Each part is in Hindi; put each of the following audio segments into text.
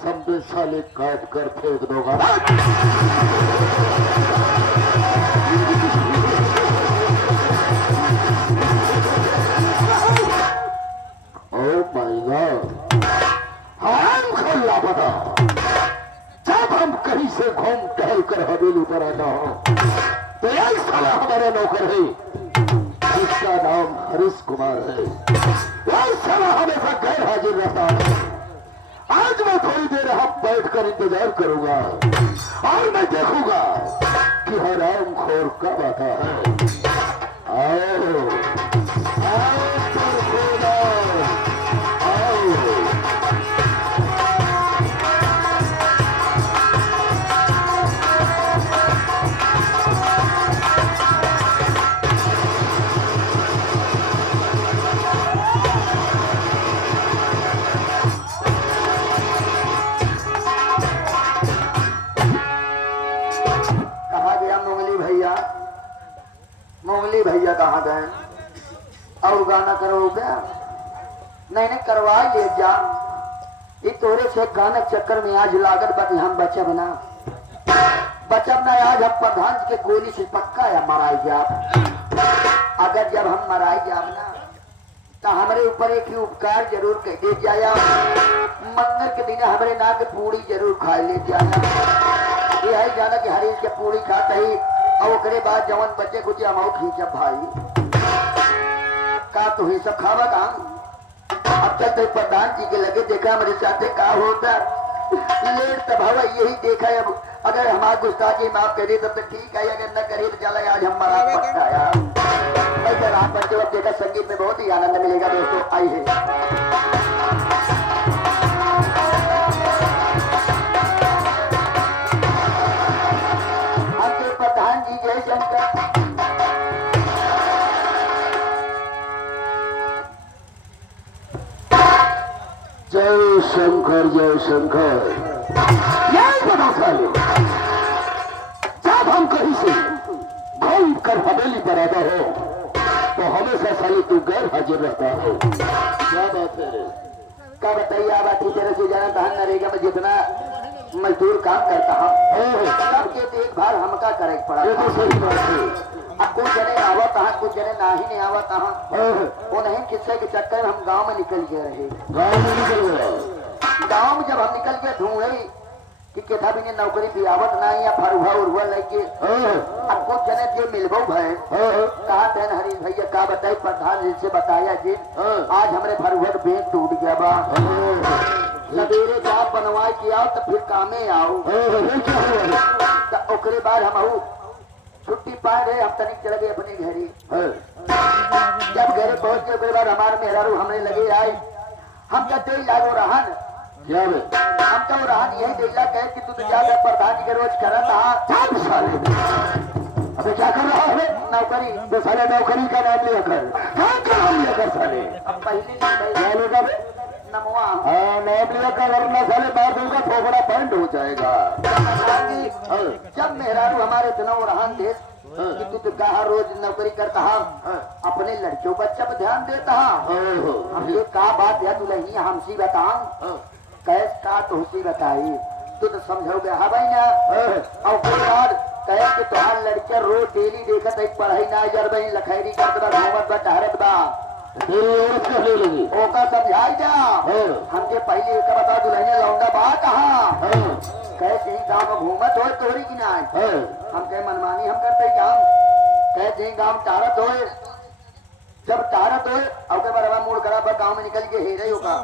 कसम पे साले काट कर फेंक दूंगा। ओह माय गॉड, हम खुल्ला पता जब हम कहीं से घूम टहल कर हवेली पर आता हो तो एक साला हमारा नौकर है जिसका नाम हरीश कुमार है। वह साला हमेशा गैर हाजिर रहता है। आज मैं थोड़ी देर यहाँ बैठकर इंतजार करूंगा और मैं देखूंगा कि हराम खोर कब आता है। आओ आओ खुदा, आओ। मोगली भैया कहाँ गए? और गाना करो क्या? नहीं नहीं करवा ले जा। ये तोरे से गाना चक्कर में आज लागत बाकी हम बचब ना आज हम प्रधान के गोली से पक्का है मराई जाब। अगर जब हम मराई जाब ना तो हमारे ऊपर एक ही उपकार जरूर कर दे जाया। मंगल के दिन हमारे ना के पूरी जरूर खा ले जाया। ये है जाना कि हरीश के पूरी खाता ही और उसके बाद जवन बच्चे कुछ अमाउ खींचब भाई का तो ही सब खावा काम। अब तक तो प्रधान जी के लगे देखा हमारे साथ का होता लेट तब हवा यही देखा। अब अगर हमारा गुस्ताखी माफ करे तब तो ठीक है, अगर न करे तो चला आज हम मरा पड़ता यार। रात बच्चे अब देखा संगीत में बहुत ही आनंद मिलेगा दोस्तों। आई है प्रधान जी जय शंकर। जय शंकर जय शंकर। यही बता साले जब हम कहीं से घूम कर हवेली पर आता हो तो हमेशा साले तू गैर हाजिर रहता है। क्या बात है? क्या बताइए आप अच्छी तरह से जाना धान नरेगा में जितना मजदूर काम करता हूँ सबके देखभाल हमका करे पड़ा। ये तो सही बात है। अब कुछ जने आवत हाँ कुछ जने ना ही नहीं आवत हाँ। वो नहीं किस्से के चक्कर हम गांव में निकल गए रहे। गाँव में निकल गया। गांव में जब हम निकल गए ढूंढे कि केथा भी नौकरी भी आवत ना या फरुहा उरुआ लेके। अब कुछ जने जो मिलबो भय कहा तेन हरीश भैया का बताई प्रधान जी से बताया जी आज हमारे फरुहा बेंच टूट गया बा। सवेरे जाप बनवाए के आओ तो फिर कामे आओ। तो ओकरे बाद हम छुट्टी पाए रहे हम तनिक चले गए अपने घरे। जब घरे पहुंच गए उसके बाद हमारे मेहरारू हमने लगे आए। हम कहते लागो रहन क्या रे? हम तो रहन यही देला कहे कि तू तो जाकर प्रधान जी के रोज करत था। अबे क्या कर रहा है? नौकरी तो साले नौकरी का नाम लिया कर। क्या नाम लिया कर साले? अब पहले लेगा नमवा नाम लिया कर वरना साले बात उनका थोपड़ा पैंट हो जाएगा। जब मेहरारू हमारे दिनों रहन देश कि तू तो कहा रोज नौकरी करता अपने लड़कियों बच्चा पर ध्यान देता। हम ये का बात है तू नहीं हमसी बता कैस का तुमसी बताई तू तो समझोगे। हाँ भाई ना और कोई बात कहे कि तुहार लड़कियां रोज डेली देखत एक पढ़ाई ना जर बहन लखैरी करत बा घूमत बा टहरत बा ओका समझाई जा। हमके पहले एक बता दुल्हने लौंडा बा कहा कैसे ही गाँव में घूमत हो तोरी की ना हमके मनमानी हम करते काम कैसे गाँव टारत हो जब टारत हो और के बार मूड खराब गाँव में निकल के हेरे होगा।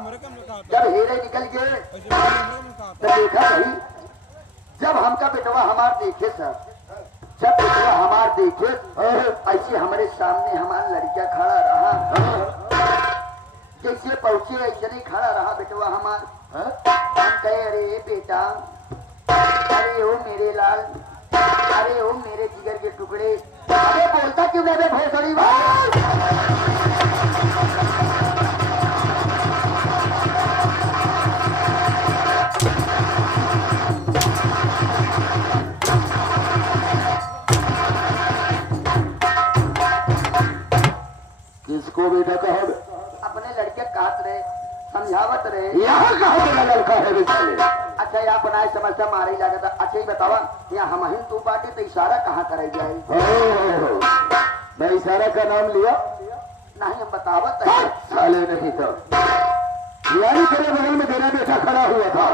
जब हेरे निकल गए तो देखा भाई जब हमका बेटवा हमार देखे सर जब बेटवा हमार देखे ऐसे हमारे सामने हमारा लड़किया खड़ा रहा जैसे पहुंचे ऐसे नहीं खड़ा रहा बेटवा हमार। हम कहे अरे बेटा अरे ओ मेरे लाल अरे ओ मेरे जिगर के टुकड़े अरे बोलता क्यों मेरे भोसड़ी किसको बेटा कहो? अपने लड़के काट रहे समझावत रहे। यहाँ कहा लड़का है बेचारे अच्छा यहाँ बनाए समझता मारे ही लगा था। अच्छा ही बतावा यहाँ हम तू बाटे तो इशारा कहाँ करे जाए? मैं इशारा का नाम लिया नहीं हम बतावत साले नहीं तो यानी तेरे बगल में तेरा बेटा खड़ा हुआ था,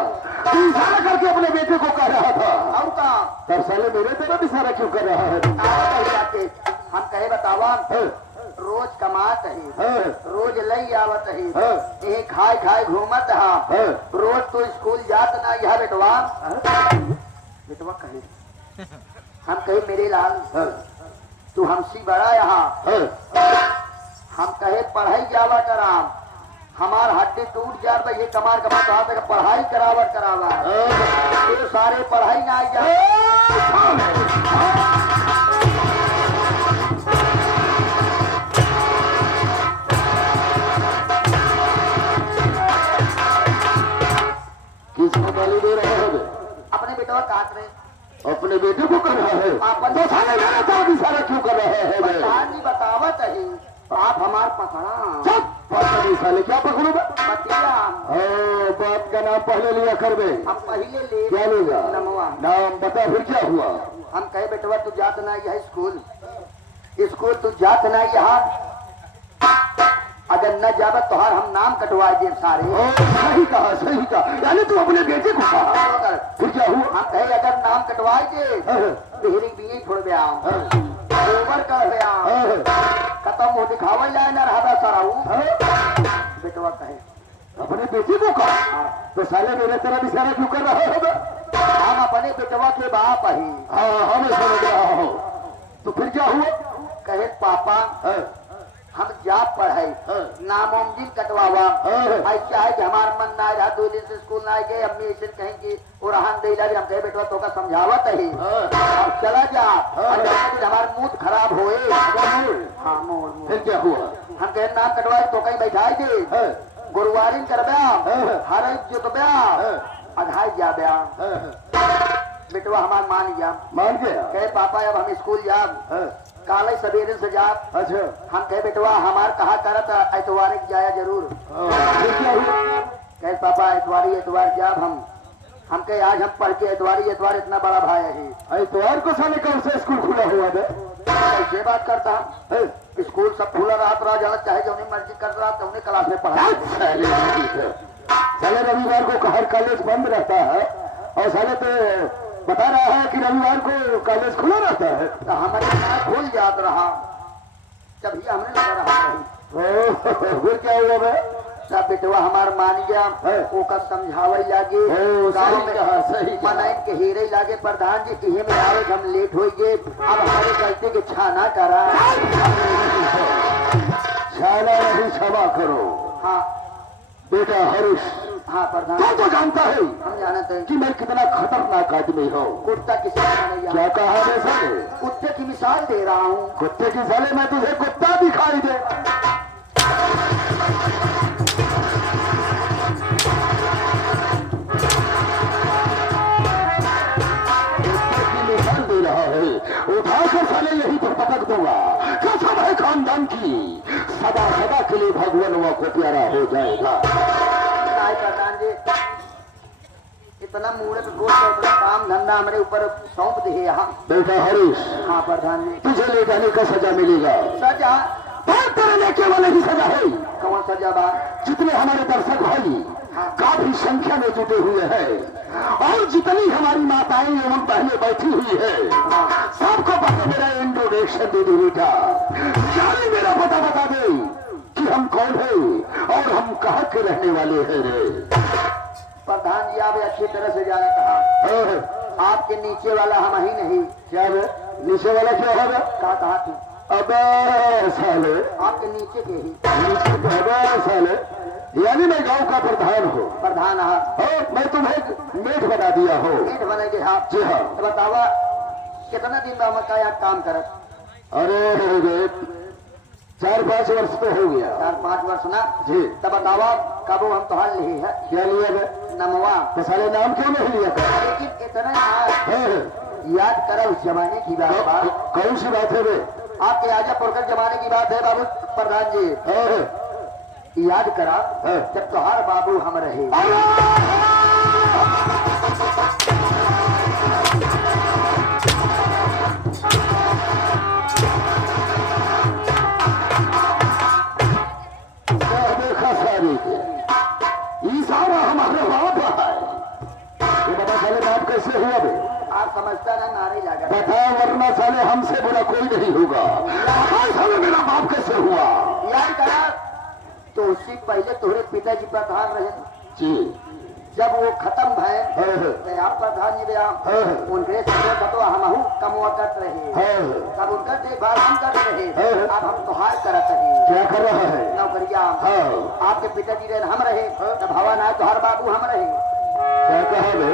तू इशारा करके अपने बेटे को कह रहा था। और का तब साले मेरे तरफ इशारा क्यों कर रहा है? हम कहे बतावा रोज कमात है, रोज लई आवत है, यही खाए खाए घूमत है, रोज तो स्कूल जात ना यह बेटवा। बेटवा कहे हम कहे मेरे लाल तू हमसी बड़ा यहाँ, हम कहे पढ़ाई जावा कराम, हमार हड्डी टूट जात ये कमार कमा कहा तक पढ़ाई करावत करावा, तो सारे पढ़ाई ना आई जा। किसको गाली दे रहा है? अपने बेटवा काट रहे, अपने बेटे को कर रहा है। तो साले मेरे तरफ इशारा क्यों कर रहा है? प्रधान जी बतावत है आप हमार पकड़ा। चुप! पता नहीं साले क्या पकड़ूंगा? बतिया बाप का नाम पहले लिया कर बे। हम पहले ले क्या लेगा? नमवा। नाम बता फिर क्या हुआ? हम कहे बेटवा तू जात ना यह स्कूल, स्कूल तू जात ना यहाँ, अगर न जावत तो हम नाम कटवाए दे सारे। सही कहा, सही कहा। यानी तू अपने बेटे को कहा। फिर क्या हुआ? हम कहे अगर नाम कटवाए दे बिहरी भी छोड़ गया ओवर कर गया खत्म हो दिखावा जाए ना रहा सराऊ। बेटवा कहे अपने बेटे को कहा, तो साले मेरे तरफ इशारा क्यों कर रहा होगा? हम अपने बेटवा के बाप ही। हाँ मैं समझ रहा हूँ। तो फिर क्या हुआ? कहे पापा हम जाप पढ़ाई नामोमजिन कटवावा, ऐसा है कि हमारा मन ना रहा, 2 दिन से स्कूल ना गए, अम्मी ऐसे कहेंगे और हम दे लगे। हम कहे बेटवा तो का समझावत है अब चला जा, हमारा मूड खराब होए। हाँ मोड़ फिर क्या हुआ? हम कहे नाम कटवाए तो कहीं बैठाई दे, गुरुवारी कर हर जुटब्या अघाई जा ब्या। बेटवा हमार मान गया। मान गया? कहे पापा अब हम स्कूल जाब, काले सवेरे से जाब। अच्छा हम कहे बेटवा हमार कहा करत एतवार जाया जरूर। फिर क्या हुआ? कहे पापा एतवारी एतवार जाब हम कहे आज हम पढ़ के एतवारी एतवार इतना बड़ा भाई है। एतवार को साले कौन सा स्कूल खुला हुआ है? कैसे बात करता हम, स्कूल सब खुला रहा जाना चाहे जो मर्जी कर रहा तो उन्हें क्लास में पढ़ा। साले रविवार को हर कॉलेज बंद रहता है और साले तो बता रहा है कि रविवार को कॉलेज खुला रहता है। तो हमारे खुल जात रहा तभी हमने लगा रहा। फिर क्या हुआ? मैं सब बेटवा हमार मान गया, ओका समझावे लागे, गाँव में सही मनाइन के हीरे लागे। प्रधान जी इहे में आवे हम लेट हो गए, अब हमारे गलती के छाना करा। छाना नहीं, क्षमा करो। हाँ बेटा हरीश, हाँ प्रधान तो जानता है हम जानते हैं कि मैं कितना खतरनाक आदमी हूँ। कुत्ता किसी नहीं क्या कहा मैं साले? कुत्ते की मिसाल दे रहा हूँ। कुत्ते की साले मैं तुझे कुत्ता दिखाई दे। दे रहा है, उठाकर साले यही पर पटक दूंगा। कसम है खानदान की, सदा सदा के लिए भगवान को प्यारा हो जाएगा। नहीं प्रधान जी इतना मूर्ख गोल इतना काम धंधा हमारे ऊपर सौंप दे यहाँ। बेटा हरीश, हाँ प्रधान जी तुझे ले जाने का सजा मिलेगा। सजा? तेरे लेके वाले की सजा है। कौन सजा बा? जितने हमारे दर्शक भाई काफी संख्या में जुटे हुए हैं और जितनी हमारी माताएं एवं बहनें बैठी हुई है, सबको पता मेरा इंट्रोडक्शन दे दे बेटा। जाने मेरा पता बता दे कि हम कौन है और हम कहाँ के रहने वाले हैं रे। प्रधान जी आप अच्छी तरह से जाना कहा, आपके नीचे वाला हम ही नहीं। क्या है नीचे वाला? क्या होगा? कहा तू? अबे साले, आपके नीचे के ही नीचे तो अबे साले, यानी मैं गांव का प्रधान हूँ। प्रधान मैं तुम्हें मेट बना दिया हूँ। मेट बनेगे आप? जी हाँ। तो बतावा कितना दिन में हम का यहाँ काम करत? अरे 4-5 वर्ष तो हो गया। 4-5 वर्ष ना जी। तब बतावा कब हम तो हाल नहीं है। क्या लिया बे? नमवा। तो साले नाम क्यों नहीं लिया कर? लेकिन इतना याद करा उस जमाने की बात। कौन सी बात है बे? आपके आजा पुरकर जमाने की बात है बाबू प्रधान जी। याद करा जब तोहार बाबू हम रहे। बाप कैसे हुआ बे? आप समझता ना नारे लगा बता, वरना साले हमसे बुरा कोई नहीं होगा। साले मेरा बाप कैसे हुआ? याद करा तो उससे पहले तुम्हारे पिताजी प्रधान रहे जी। जब वो खत्म भय हाँ, हाँ। तो आप प्रधान जी रहा हाँ, हाँ। उनके समय बतो हम कमवा करते रहे हाँ। तब उनका देखभाल हम करते रहे हाँ। अब हम तुहार करते रहे क्या कर रहा है? नौकरिया हाँ। आपके पिताजी रहे हम रहे तब हवा ना तुहार बाबू हम रहे क्या कहा बे?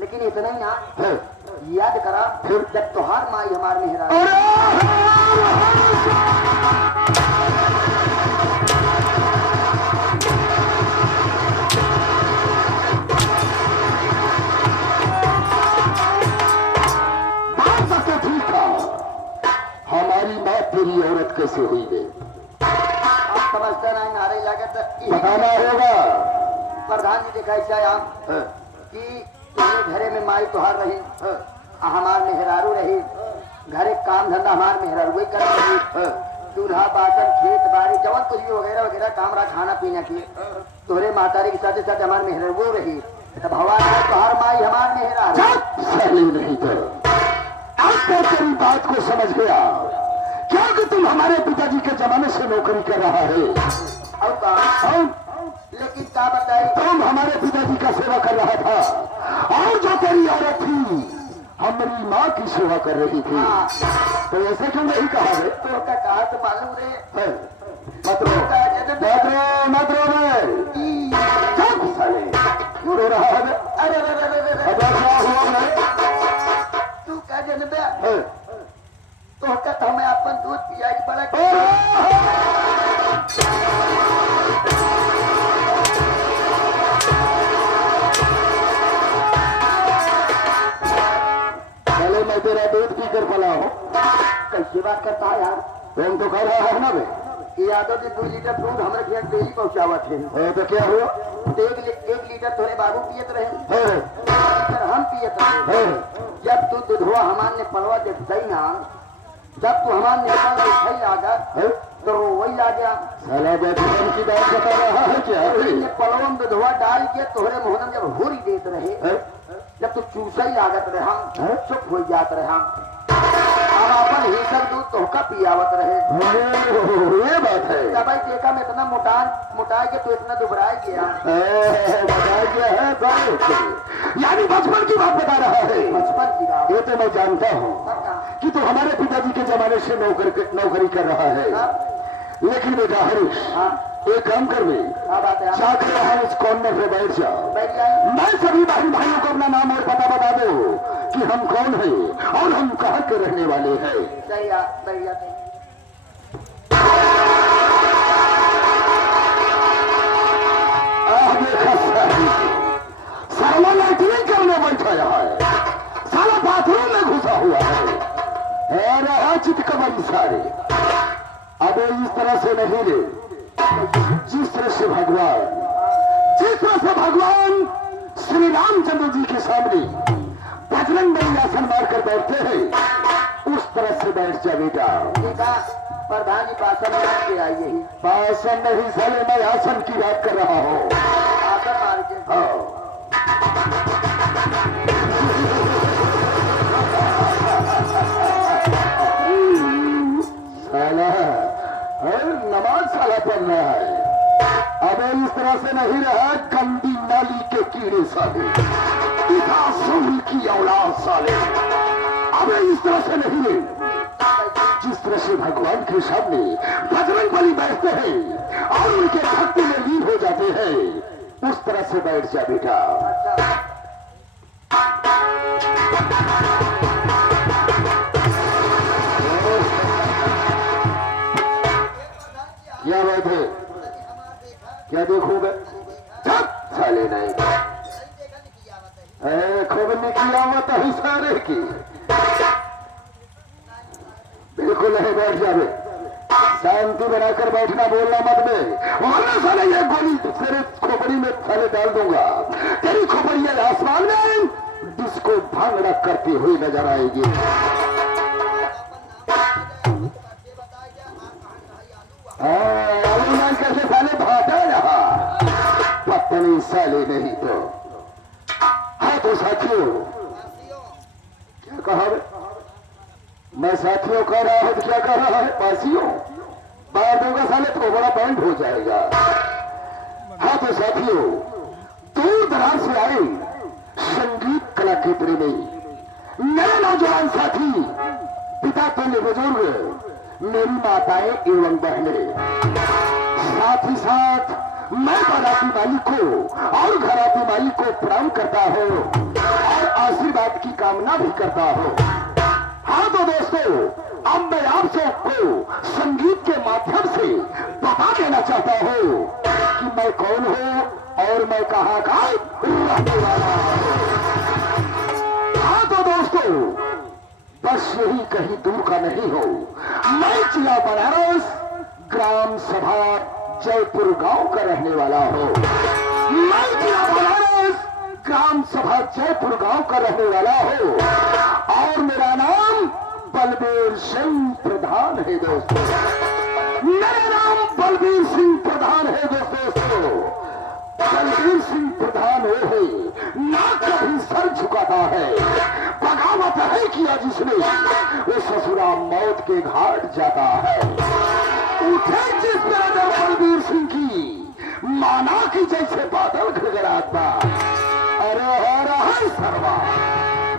लेकिन इतना ही ना हाँ। याद करा फिर? जब तुहार माई हमार मेहरा हमारी माँ तेरी औरत कैसे हुई बे? आप समझते ना नारे लागत बताना होगा। प्रधान जी देखा ऐसा आप हाँ। कि तुम्हें घरे में माई तुहार रही हमार मेहरारू रही घरे काम धंधा हमार मेहरारू वही कर रही हाँ। चूल्हा बासन खेत बाड़ी जवन कुछ भी वगैरह वगैरह काम रहा खाना पीना की तोहरे मातारी के साथ साथ हमार मेहरारू रही तब हवा तुहार माई हमार मेहरारू सही नहीं तो अब तो तेरी बात को समझ गया क्योंकि तुम हमारे पिताजी के जमाने से नौकरी कर रहा है और का लेकिन क्या बताई तुम हमारे पिताजी का सेवा कर रहा था और जो तेरी औरत थी हमारी माँ की सेवा कर रही थी। तो ऐसे क्यों नहीं कहा है? तो का कहा तो मालूम रे मत रो साले क्यों रो रहा है? अरे अब क्या हुआ मैं? तू क्या जनबे हाँ। तो का तो हमें अपन दूध पियाई पड़ा चले मैं तेरा दूध पीकर पला हूँ। कैसे बात करता है यार तुम तो कर रहा है ना बे? ये यादव जी 2 लीटर दूध हमारे घर डेली पहुंचावत है तो क्या हुआ? 1 लीटर थोड़े बाबू पियत रहे हाँ। 1 लीटर हम पियत रहे हाँ। जब तू दूधवा हमार ने पड़वा जब दई ना जब तू हमार ने सही आगा हाँ? तो वही आ गया साला बचपन की बात बता रहा है क्या? ने पड़वम दूधवा डाल के तोहरे मोहनम जब होरी देत रहे हाँ? जब तू चूसा ही लागत रहे हम हाँ? चुप हो जात रहे हम अब अपन ही सब दूध तोहका पियावत रहे ये बात है। क्या भाई देखा में इतना मोटा के तू इतना दुबराए गया बता गया है बात। यानी बचपन की बात बता रहा है। बचपन की बात ये तो मैं जानता हूँ कि तू हमारे पिताजी के जमाने से नौकरी कर रहा है। लेकिन बेटा हरीश एक काम कर ले, बात है जाकर यहाँ इस कॉर्नर पे बैठ जा। बैठ जाए मैं सभी बहन भाइयों को अपना नाम और पता बता दो कि हम कौन हैं और हम कहाँ के रहने वाले हैं। सही है साला लैट्रिन करने बैठा है, साला बाथरूम में घुसा हुआ है। रहा चितकबरी सारे। अब इस तरह से नहीं रे, जिस तरह से भगवान श्री रामचंद्र जी के सामने बजरंग बली आसन मारकर बैठते हैं उस तरह से बैठ जा बेटा। देखा प्रधान जी भाषण मार के आई यही भाषण नहीं साले, मैं आसन की बात कर रहा हूँ। आसन मार के साला नमाज साला पढ़ना है। अब इस तरह से नहीं रहा गंदी नाली के कीड़े साले, पिता सुन की औलाद साले। अब इस तरह से नहीं है, जिस तरह से भगवान के सामने बजरंग बली बैठते हैं और उनके भक्ति में लीन हो जाते हैं उस तरह से बैठ जा बेटा। क्या बात है? क्या देखोगे? साले नहीं खूब निकली आवत है सारे की। बिल्कुल नहीं बैठ जावे, शांति बनाकर बैठना, बोलना मत में, वरना साले ये गोली तेरे खोपड़ी में साले डाल दूंगा। तेरी खोपड़ी आसमान में डिस्को भांगड़ा करती हुई नजर आएगी। कैसे साले भाटा रहा पत्नी साले नहीं तो तो साथियों क्या कहा बे? मैं साथियों कह रहा हूं तो क्या कह रहा है? पासियों बाहर दूंगा साले तो बड़ा बैंड हो जाएगा। हाँ तो साथियों, दूर दराज से आए संगीत कला के प्रेमी मेरे नौजवान साथी, पिता तुल्य बुजुर्ग, मेरी माताएं एवं बहनें, साथ ही साथ मैं बाराती मालिक को और घराती मालिक को प्रणाम करता हूँ और आशीर्वाद की कामना भी करता हूँ। हाँ तो दोस्तों, अब मैं आप सबको संगीत के माध्यम से बता देना चाहता हूँ कि मैं कौन हूँ और मैं कहाँ का रहने वाला हूँ। हाँ तो दोस्तों, बस यही कहीं दूर का नहीं हो, मैं जिला बनारस ग्राम सभा जयपुर गांव का रहने वाला हूँ। मैं जिला बनारस ग्राम सभा जयपुर गांव का रहने वाला हूँ और मेरा नाम बलबीर सिंह प्रधान है दोस्तों। मेरा नाम बलबीर सिंह प्रधान है दोस्तों। बलबीर सिंह प्रधान वो है ना कभी सर झुकाता है, बगावत है किया जिसने वो ससुरा मौत के घाट जाता है। उठे जिस तरह बलबीर सिंह की माना कि जैसे बादल गड़गड़ाता, अरे हो रहा है सरवा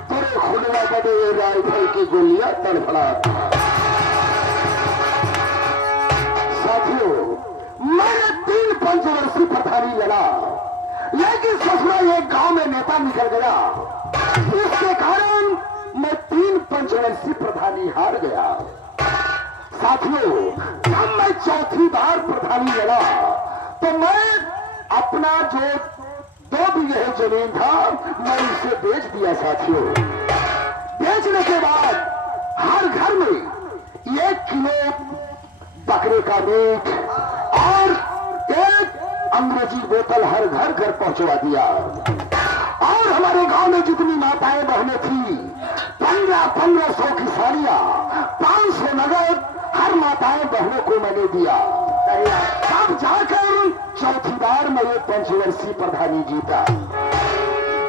तेरे खुलवा बदे राइफल की गोलियां तड़फड़ाता। साथियों, मैंने 3 पंचवर्षीय प्रधानी लड़ा, लेकिन ससुरा एक गांव में नेता निकल गया, इसके कारण मैं 3 पंचवर्षीय प्रधानी हार गया। साथियों, जब मैं चौथी बार प्रधानी लड़ा तो मैं अपना जो 2 बीघे जमीन था मैं उसे बेच दिया। साथियों, बेचने के बाद हर घर में 1 किलो बकरे का मीट और 1 अंग्रेजी बोतल हर घर घर पहुंचवा दिया। और हमारे गांव में जितनी माताएं बहनें थी, 1500 की साड़ियां, 500 नगद हर माताएं बहनों को मैंने दिया। तब जाकर चौथी बार मैं ये पंचवर्षीय प्रधानी जीता।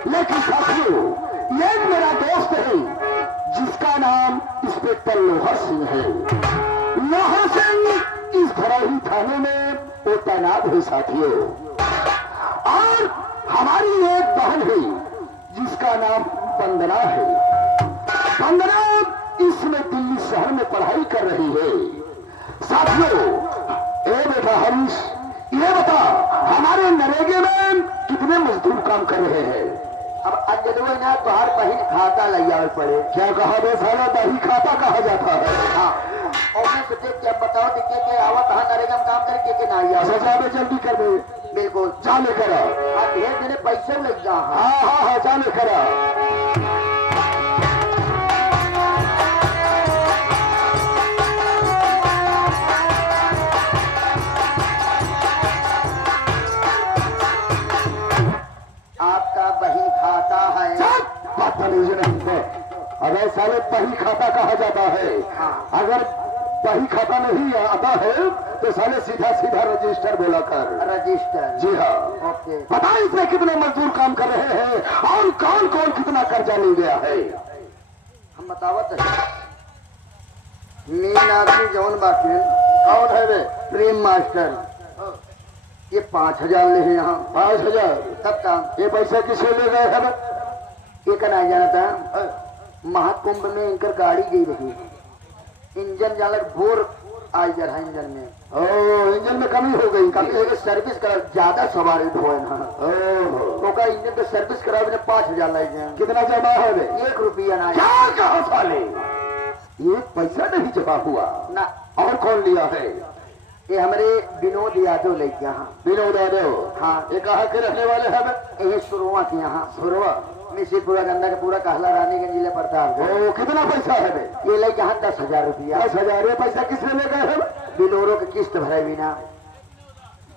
लेकिन साथियों, ये मेरा दोस्त है जिसका नाम इंस्पेक्टर लोहर सिंह है। लोहर सिंह इस धरोही थाने में वो तैनात है साथियों। और हमारी एक बहन है जिसका नाम वंदना है। वंदना इसमें दिल्ली शहर में पढ़ाई कर रही है। साथियों, ए बेटा हरीश, ये बता हमारे नरेगे में कितने मजदूर काम कर रहे हैं? अब अजदवे ना तोहार बहिन खाता लिया पड़े। क्या कहा बे साला? बही खाता कहा जाता है। हाँ, और मैं सोचे क्या बताओ कि के आवत हाँ नरेगा में काम करे के ना आया। सजा में जल्दी कर दे। बिल्कुल, जा लेकर आ। ढेर देने पैसे लग जा। हाँ हाँ हाँ, जा लेकर आ। आपका बहिन खाता है? बदतमीज नहीं है। अगर साले बही खाता कहा जाता है। अगर बही खाता नहीं आता है तो साले सीधा सीधा रजिस्टर बोला कर। रजिस्टर? जी हाँ। ओके। पता है इसमें कितने मजदूर काम कर रहे हैं और कौन कौन कितना कर्जा ले गया है? हम बतावत है। मेन आदमी जौन बाकी कौन है वे? प्रेम मास्टर। ये 5000 ले हैं यहाँ। 5000? तब काम ये पैसा किसे ले गए हैं? ये का नहीं जाना था। महाकुंभ में इनकर गाड़ी गई रही, इंजन जालक बोर आई जा रहा इंजन में। ओ, इंजन में कमी हो गई। कभी सर्विस करा, ज्यादा सवारी ढोए ना तो का इंजन के सर्विस करा 5000 लग जाए। कितना जमा है वे? 1 रुपया ना। क्या कहा साले? ये पैसा नहीं जमा हुआ ना। और कौन लिया है? ये हमारे विनोद यादव ले यहाँ। विनोद यादव? हाँ। ये कहाँ के रहने वाले हैं? ये सुरवा के यहाँ। सुरवा? मिसीपुरा गंदा का पूरा कहला रानीगंज जिले प्रताप। ओ, कितना पैसा है वे? ये ले यहाँ 10,000 रुपया। 10,000? ये पैसा किसने ले गए हैं? बिलोरो की किस्त भरे बिना।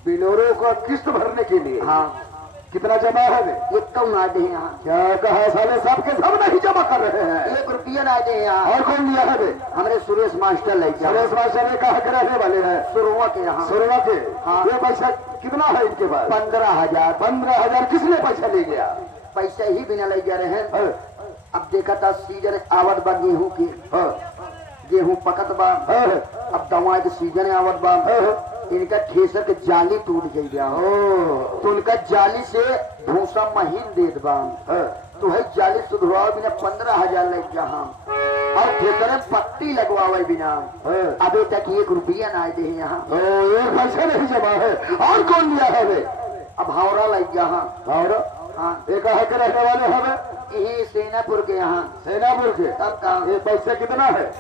बिलोरो को किस्त भरने के लिए? हाँ। कितना जमा है वे? 1 ना दे यहाँ। क्या कहा साले? सबके सब नहीं जमा कर रहे हैं। 1 रुपया ना दे यहाँ। और कौन लिया है वे? हमारे सुरेश मास्टर ले सुरेश मास्टर ने कहा के रहने वाले हैं? सुरवा के यहाँ। सुरवा के? हाँ। ये पैसा कितना है इनके पास? 15,000। 15,000 किसने पैसा ले गया? पैसे ही बिना ले जा रहे हैं। हाँ, अब देखा था सीजन आवत बा गेहूं की, हाँ, गेहूं पकत बा, हाँ, अब दवाई के सीजन आवत बा, इनका ठेसर के जाली टूट गई बा, ओ, तो उनका जाली से भूसा महीन देत बा, हाँ, तो है जाली सुधरवाओ बिना 15,000 लग जा हम, और ठेकर में पट्टी लगवावे बिना हाँ, अभी तक 1 रुपया ना दे यहाँ। ओ, ये पैसे नहीं जमा है। और कौन दिया है वे? अब हावड़ा लग जा हाँ। और हाँ एक कहा के रहने वाले हमें यही सेनापुर के यहाँ सेनापुर के। तब काम ये पैसे कितना है?